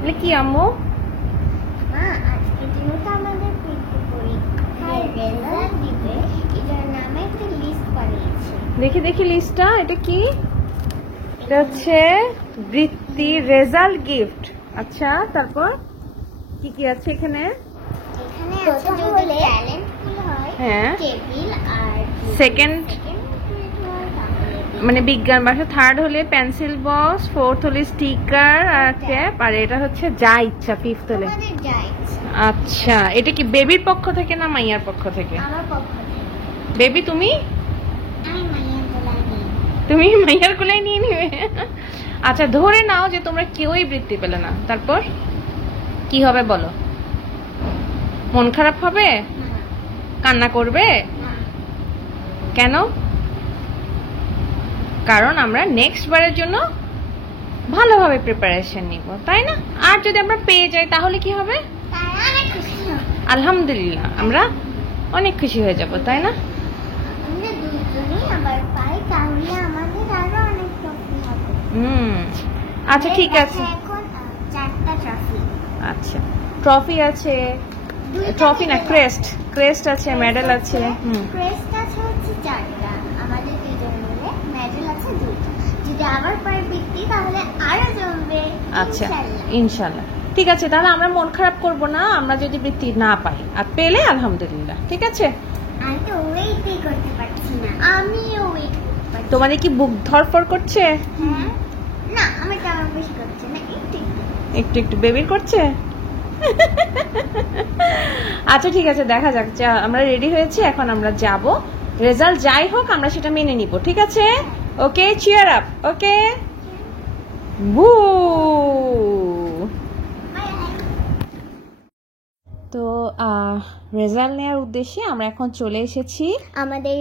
বলে কি আম্মু? মা আজকে যেহেতু আমাদের পরীক্ষার রেজাল্ট দিবে, এটার নামে একটা লিস্ট বানিয়েছে। দেখি লিস্টটা। এটা কি? এটা হচ্ছে বৃত্তি রেজাল্ট গিফট। আচ্ছা, তারপর কি কি আছে এখানে? এখানে আছে যদি ট্যালেন্ট ফুল হয়, হ্যাঁ, টেবিল, আর সেকেন্ড মানে বিজ্ঞান ভাষা, থার্ড হলে পেন্সিল বক্স, ফোর্থ হলে স্টিকার আর ক্যাপ, আর এটা হচ্ছে যা ইচ্ছা ফিফথ হলে। আচ্ছা, এটা কি বেবির পক্ষ থেকে না মাইয়ার পক্ষ থেকে? আমার পক্ষ থেকে। বেবি তুমি? আমি মাইয়ার গলায় নিই। তুমি মাইয়ার কোলে নিয়ে নিবে? আচ্ছা, ধরে নাও যে তোমরা কেউই বৃত্তি পেলে না, তারপর কি হবে বলো? মন খারাপ হবে? কান্না করবে? কেন? কারণ আমরা নেক্সট বারের জন্য ভালোভাবে প্রিপারেশন নিব, তাই না? আর যদি আমরা পেয়ে যাই তাহলে কি হবে? আলহামদুলিল্লাহ, আমরা অনেক খুশি হয়ে যাব, তাই না? আচ্ছা, ঠিক আছে। আচ্ছা, ট্রফি আছে, ট্রফি না ক্রেস্ট আছে, মেডেল আছে। ক্রেস্ট আছে হচ্ছে 4টা, আমাদের দুজনের মেডেল আছে 2টা। যদি আবার পাই বৃত্তি তাহলে আরো জমবে। আচ্ছা, ইনশাআল্লাহ। ঠিক আছে, তাহলে আমরা মন খারাপ করব না আমরা যদি বৃত্তি না পাই, আর পেলে আলহামদুলিল্লাহ। ঠিক আছে? আমি তো ওয়েটই করতে পারছি না। আমিও ওয়েট করতে পারছি। তোমার কি বুক ধরফর করছে? হ্যাঁ, না আমার তেমন বেশি করছে না, একটু বেবির করছে। আচ্ছা, ঠিক আছে, দেখা যাক। আমরা রেডি হয়েছি, এখন আমরা যাব। রেজাল্ট যাই হোক আমরা সেটা মেনে নিব, ঠিক আছে? ওকে, চিয়ার আপ। ওকে, বু। তো রেজাল্ট নেওয়ার উদ্দেশ্যে আমরা এখন চলে এসেছি আমাদের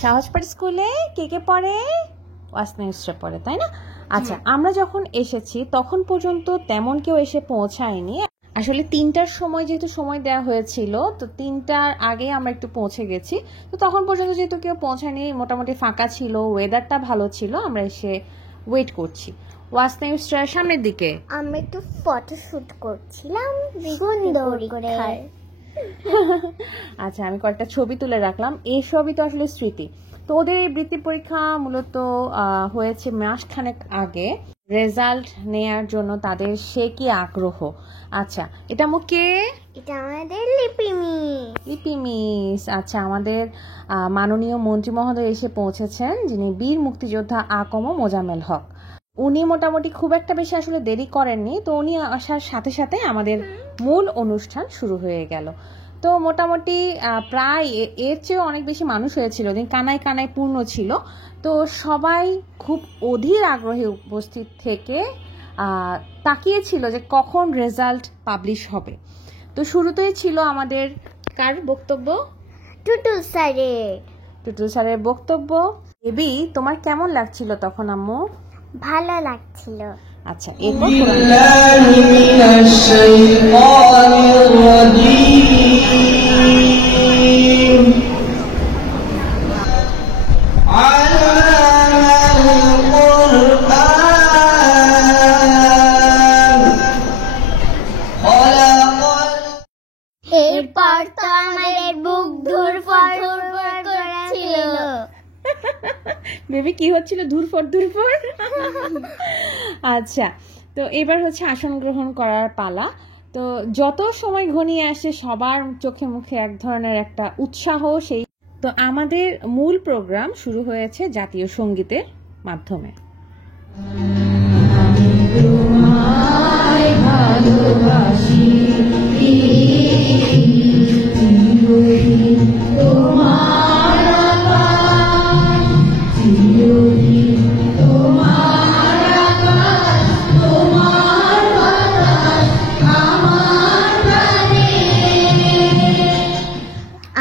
সহজপাঠ স্কুলে। কে পড়ে? ওয়াসনা ইসরা পড়ে, তাই না? আচ্ছা, আমরা যখন এসেছি তখন পর্যন্ত তেমন কেউ এসে পৌঁছায়নি। আসলে 3টার সময় যেহেতু সময় দেওয়া হয়েছিল, তো 3টার আগে আমরা একটু পৌঁছে গেছি। তো তখন পর্যন্ত যেহেতু কেউ পৌঁছায়নি, মোটামুটি ফাঁকা ছিল, ওয়েদারটা ভালো ছিল, আমরা এসে ওয়েট করছি। ওয়াসনা ইসরার সামনের দিকে আমরা একটু ফটোশুট করছিলাম সুন্দর করে। আচ্ছা, আমি কয়েকটা ছবি তুলে রাখলাম। এই ছবি তো আসলে স্মৃতি। তো ওদের এই বৃত্তি পরীক্ষা মূলত হয়েছে মাসখানেক আগে। রেজাল্ট নেয়ার জন্য তাদের সে কি আগ্রহ। আচ্ছা, এটা মুখে এটা আমাদের লিপি মিস। আচ্ছা, আমাদের মাননীয় মন্ত্রী মহোদয় এসে পৌঁছেছেন, যিনি বীর মুক্তিযোদ্ধা আকম মোজাম্মেল হক। উনি মোটামুটি খুব একটা বেশি আসলে দেরি করেননি। তো উনি আসার সাথে সাথে আমাদের মূল অনুষ্ঠান শুরু হয়ে গেল। তো মোটামুটি প্রায় এর চেয়ে অনেক বেশি মানুষ হয়েছিল, দিন কানায় কানায় পূর্ণ ছিল। তো সবাই খুব অধীর আগ্রহে উপস্থিত থেকে তাকিয়েছিল যে কখন রেজাল্ট পাবলিশ হবে। তো শুরুতেই ছিল আমাদের কার বক্তব্য? টুটুল স্যারের বক্তব্য। বেবি, তোমার কেমন লাগছিল তখন আম্মু? ভালো লাগছিল। আচ্ছা, এরপর এরপর তো আমাদের বুক ধুরফর করেছিল। বেবি কি হচ্ছিল? ধুরফর। আচ্ছা, তো এবার হচ্ছে আসন গ্রহণ করার পালা। তো যত সময় ঘনিয়ে আসে সবার চোখে মুখে এক ধরনের একটা উৎসাহ। সেই তো আমাদের মূল প্রোগ্রাম শুরু হয়েছে জাতীয় সঙ্গীতের মাধ্যমে।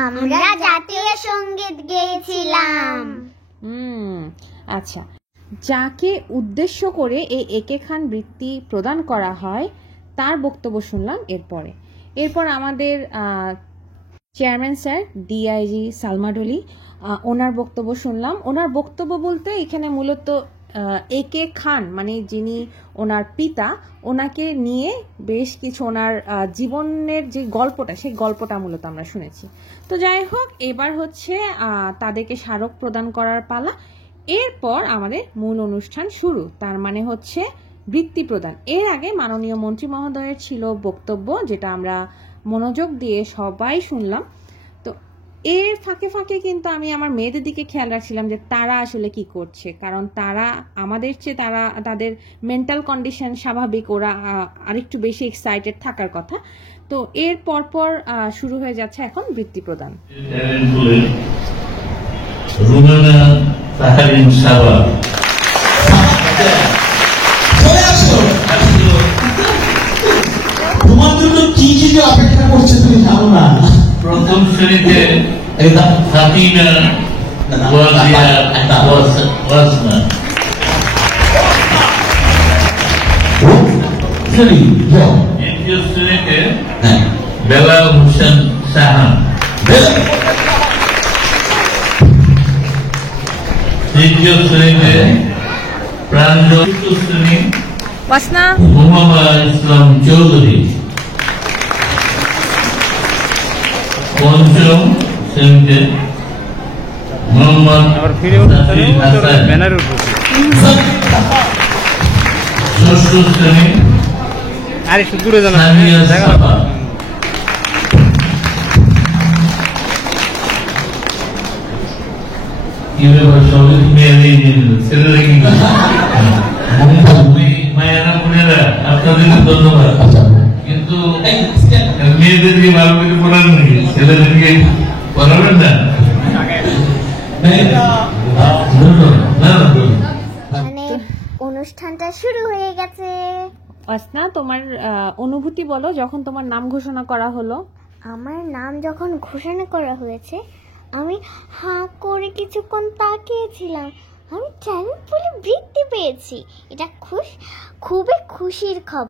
আমরা জাতীয় সঙ্গীত গেয়েছিলাম। আচ্ছা, যাকে উদ্দেশ্য করে এই একে খান বৃত্তি প্রদান করা হয় তার বক্তব্য শুনলাম। এরপর আমাদের chairman sir DIG Salma Dolly, ওনার বক্তব্য শুনলাম। ওনার বক্তব্য বলতে এখানে মূলত একে খান মানে যিনি ওনার পিতা, ওনাকে নিয়ে বেশ কিছু ওনার জীবনের যে গল্পটা, সেই গল্পটা মূলত আমরা শুনেছি। তো যাই হোক, এবার হচ্ছে তাদেরকে স্মারক প্রদান করার পালা। এরপর আমাদের মূল অনুষ্ঠান শুরু, তার মানে হচ্ছে বৃত্তি প্রদান। এর আগে মাননীয় মন্ত্রী মহোদয়ের ছিল বক্তব্য, যেটা আমরা মনোযোগ দিয়ে সবাই শুনলাম। তো এর ফাঁকে ফাঁকে কিন্তু আমি আমার মেয়েদের দিকে খেয়াল রাখছিলাম যে তারা আসলে কি করছে, কারণ তারা আমাদের চেয়ে তাদের মেন্টাল কন্ডিশন স্বাভাবিক, ওরা আরেকটু বেশি এক্সাইটেড থাকার কথা। তো এর পরপর শুরু হয়ে যাচ্ছে এখন বৃত্তি প্রদান। তোমার জন্য কি কি যে অপেক্ষা করছে তুমি জানো না। প্রথম শ্রেণীতে ফাতিমা দ্বিতীয় শ্রেণীতে বেলাল হোসেন সাহান, তৃতীয় শ্রেণীতে প্রাঞ্জল, চতুর্থ শ্রেণী মোহাম্মদ ইসলাম চৌধুরী, পঞ্চম শ্রেণীতে মোহাম্মদ হাসান, ষষ্ঠ শ্রেণী সামিয়া সাফা, কি ব্যাপার সবাই মেয়েরাই নিয়ে নিল, ছেলেরা কি মায়েরা বোনেরা আপনাদেরকে ধন্যবাদ। কিন্তু মেয়েদেরকে ভালো করে পড়ান নাকি, ছেলেদেরকে পড়াবেন না? মানে অনুষ্ঠানটা শুরু হয়ে গেছে। আসনা, তোমার অনুভূতি বলো যখন তোমার নাম ঘোষণা করা হলো। আমার নাম যখন ঘোষণা করা হয়েছে, আমি হাঁ করে কিছুক্ষণ তাকিয়েছিলাম। আমি ট্যালেন্ট পুলে বৃত্তি পেয়েছি, এটা খুবই খুশির খবর।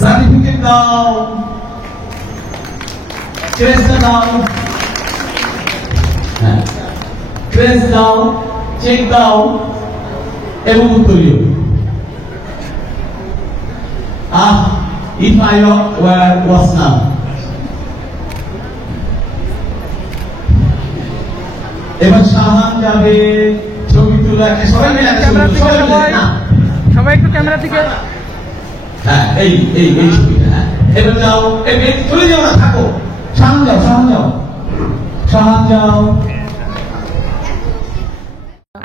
সার্টিফিকেট দাও, ক্রেস্ট দাও, ক্রেস্ট দাও, চেক দাও এবং উত্তরীয়। If I was now, এবার শাহান যাবে ছবি তোলা, সবাই মিলে সবাই একটু ক্যামেরা দিকে। হ্যাঁ, এই ছবিটা। হ্যাঁ, এবার যাও, চলে যাও না, থাকো। শাহান যাও।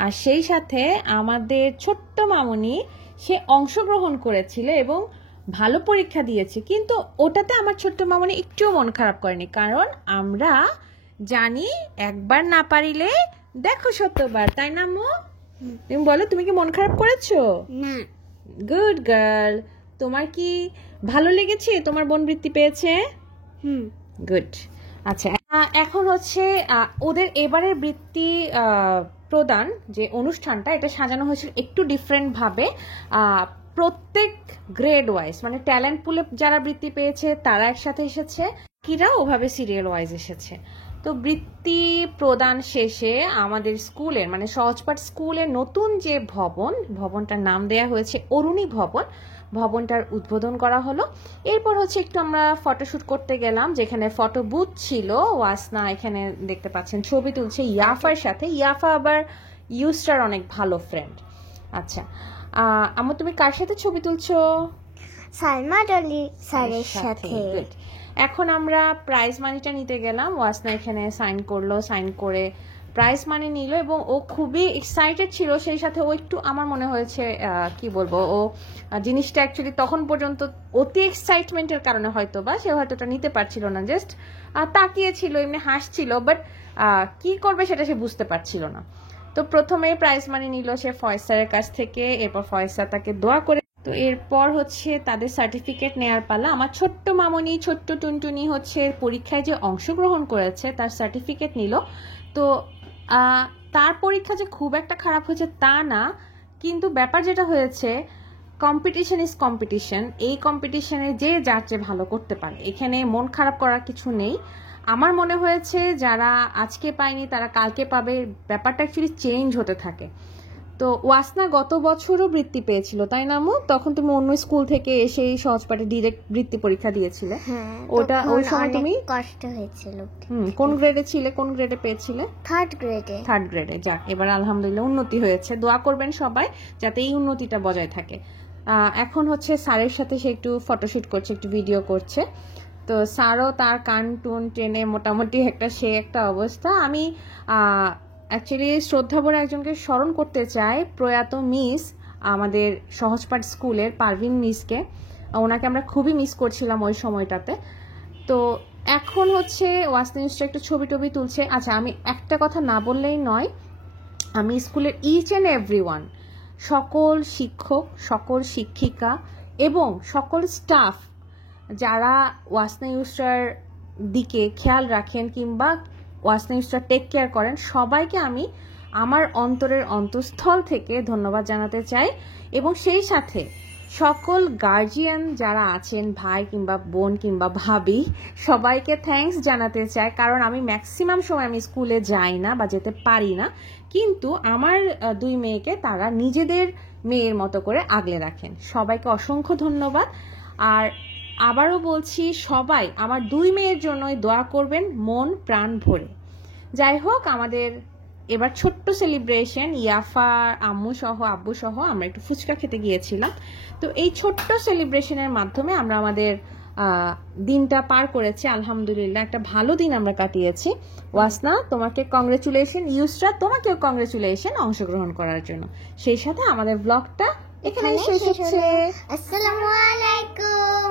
আর সেই সাথে আমাদের ছোট্ট মামুনি, সে অংশগ্রহণ করেছিল এবং ভালো পরীক্ষা দিয়েছে, কিন্তু ওটাতে আমার ছোট্ট মামুনি একটুও মন খারাপ করেনি, কারণ আমরা জানি একবার না পারিলে দেখো শতবার, তাই না আম্মু? তুমি বলো, তুমি কি মন খারাপ করেছো? না। Good girl. তোমার কি ভালো লেগেছে তোমার বোন বৃত্তি পেয়েছে? গুড। আচ্ছা, এখন হচ্ছে ওদের এবারের বৃত্তি প্রদান যে অনুষ্ঠানটা, এটা সাজানো হয়েছিল একটু ডিফারেন্ট ভাবে। প্রত্যেক গ্রেড ওয়াইজ, মানে ট্যালেন্ট পুলে যারা বৃত্তি পেয়েছে তারা একসাথে এসেছে, কিরা ওভাবে সিরিয়াল ওয়াইজ এসেছে। তো বৃত্তি প্রদান শেষে আমাদের স্কুলের, মানে সহজপাঠ স্কুলের নতুন যে ভবনটার নাম দেয়া হয়েছে অরুণী ভবন, ভবনটার উদ্বোধন করা হলো। এরপর হচ্ছে একটু আমরা ফটোশুট করতে গেলাম, যেখানে ফটো বুথ ছিল। ওয়াসনা এখানে দেখতে পাচ্ছেন ছবি তুলছে ইয়াফার সাথে। ইয়াফা আবার ইউস্টার অনেক ভালো ফ্রেন্ড। আচ্ছা, আমার তুমি কার সাথে ছবি তুলছো? সালমা আলী স্যারের সাথে। এখন আমরা প্রাইজ মানিটা নিতে গেলাম। ওয়াসনা এখানে সাইন করলো, সাইন করে প্রাইজ মানি নিল এবং ও খুবই এক্সাইটেড ছিল। সেই সাথে ও একটু, আমার মনে হয়েছে কি বলবো, ও জিনিসটা অ্যাকচুয়ালি তখন পর্যন্ত অতি এক্সাইটমেন্টের কারণে হয়তো বা সে হয়তো নিতে পারছিল না, জাস্ট তাকিয়েছিল, এমনি হাসছিল, বাট কি করবে সেটা সে বুঝতে পারছিল না। তো প্রথমে প্রাইজ মানি নিল সে ফয়েজ স্যারের কাছ থেকে, এরপর ফয়েজ স্যার তাকে দোয়া করে। তো এরপর হচ্ছে তাদের সার্টিফিকেট নেয়ার পালা। আমার ছোট্ট মামনি, ছোট্ট টুনটুনি হচ্ছে পরীক্ষায় যে অংশগ্রহণ করেছে তার সার্টিফিকেট নিল। তো তার পরীক্ষা যে খুব একটা খারাপ হয়েছে তা না, কিন্তু ব্যাপার যেটা হয়েছে, কম্পিটিশন ইজ কম্পিটিশন। এই কম্পিটিশনে যে যার চেয়ে ভালো করতে পারে, এখানে মন খারাপ করার কিছু নেই। আমার মনে হয়েছে যারা আজকে পায়নি তারা কালকে পাবে, ব্যাপারটা অ্যাকচুয়ালি চেঞ্জ হতে থাকে। তো ওয়াসনা গত বছরও বৃত্তি পেয়েছিল, তাই না আম্মু? তখন তুমি অন্য স্কুল থেকে এসেই সহজপাঠে ডিরেক্ট বৃত্তি পরীক্ষা দিয়েছিলে। ওটা ওই সময় তুমি কষ্ট হয়েছিল। কোন গ্রেডে ছিলে, কোন গ্রেডে পেয়েছিলে? 3rd গ্রেডে। 3rd গ্রেডে। যাক, এবার আলহামদুলিল্লাহ উন্নতি হয়েছে। দোয়া করবেন সবাই যাতে এই উন্নতিটা বজায় থাকে। এখন হচ্ছে স্যারের সাথে সে একটু ফটোশুট করছে, একটু ভিডিও করছে। তো স্যারও তার কান টুন টেনে মোটামুটি একটা অবস্থা। আমি অ্যাকচুয়ালি শ্রদ্ধা ভরে একজনকে স্মরণ করতে চাই, প্রয়াত মিস, আমাদের সহজপাঠ স্কুলের পারভিন মিসকে। ওনাকে আমরা খুবই মিস করছিলাম ওই সময়টাতে। তো এখন হচ্ছে ওয়াসনা নিশ্চয় একটু ছবি টবি তুলছে। আচ্ছা, আমি একটা কথা না বললেই নয়, আমি স্কুলের ইচ অ্যান্ড এভরিওয়ান, সকল শিক্ষক, সকল শিক্ষিকা এবং সকল স্টাফ যারা ওয়াসনা ইউসরার দিকে খেয়াল রাখেন কিংবা ওয়াসনা ইউসরা টেক কেয়ার করেন, সবাইকে আমি আমার অন্তরের অন্তঃস্থল থেকে ধন্যবাদ জানাতে চাই। এবং সেই সাথে সকল গার্জিয়ান যারা আছেন, ভাই কিংবা বোন কিংবা ভাবি, সবাইকে থ্যাঙ্কস জানাতে চাই। কারণ আমি ম্যাক্সিমাম সময় আমি স্কুলে যাই না বা যেতে পারি না, কিন্তু আমার 2 মেয়েকে তারা নিজেদের মেয়ের মতো করে আগলে রাখেন। সবাইকে অসংখ্য ধন্যবাদ। আর আবারও বলছি, সবাই আমার 2 মেয়ের জন্যই দোয়া করবেন মন প্রাণ ভরে। যাই হোক, আমাদের এবার ছোট্ট সেলিব্রেশন, ইয়াফা, আম্মু সহ আব্বু সহ আমরা একটু ফুচকা খেতে গিয়েছিলাম। তো এই ছোট্ট সেলিব্রেশনের মাধ্যমে আমরা আমাদের দিনটা পার করেছি। আলহামদুলিল্লাহ একটা ভালো দিন আমরা কাটিয়েছি। ওয়াসনা, তোমাকে কংগ্রেচুলেশন। ইউসরা, তোমাকেও কংগ্রেচুলেশন অংশগ্রহণ করার জন্য। সেই সাথে আমাদের ব্লগটা এখানে শেষ হচ্ছে। আসসালামু আলাইকুম।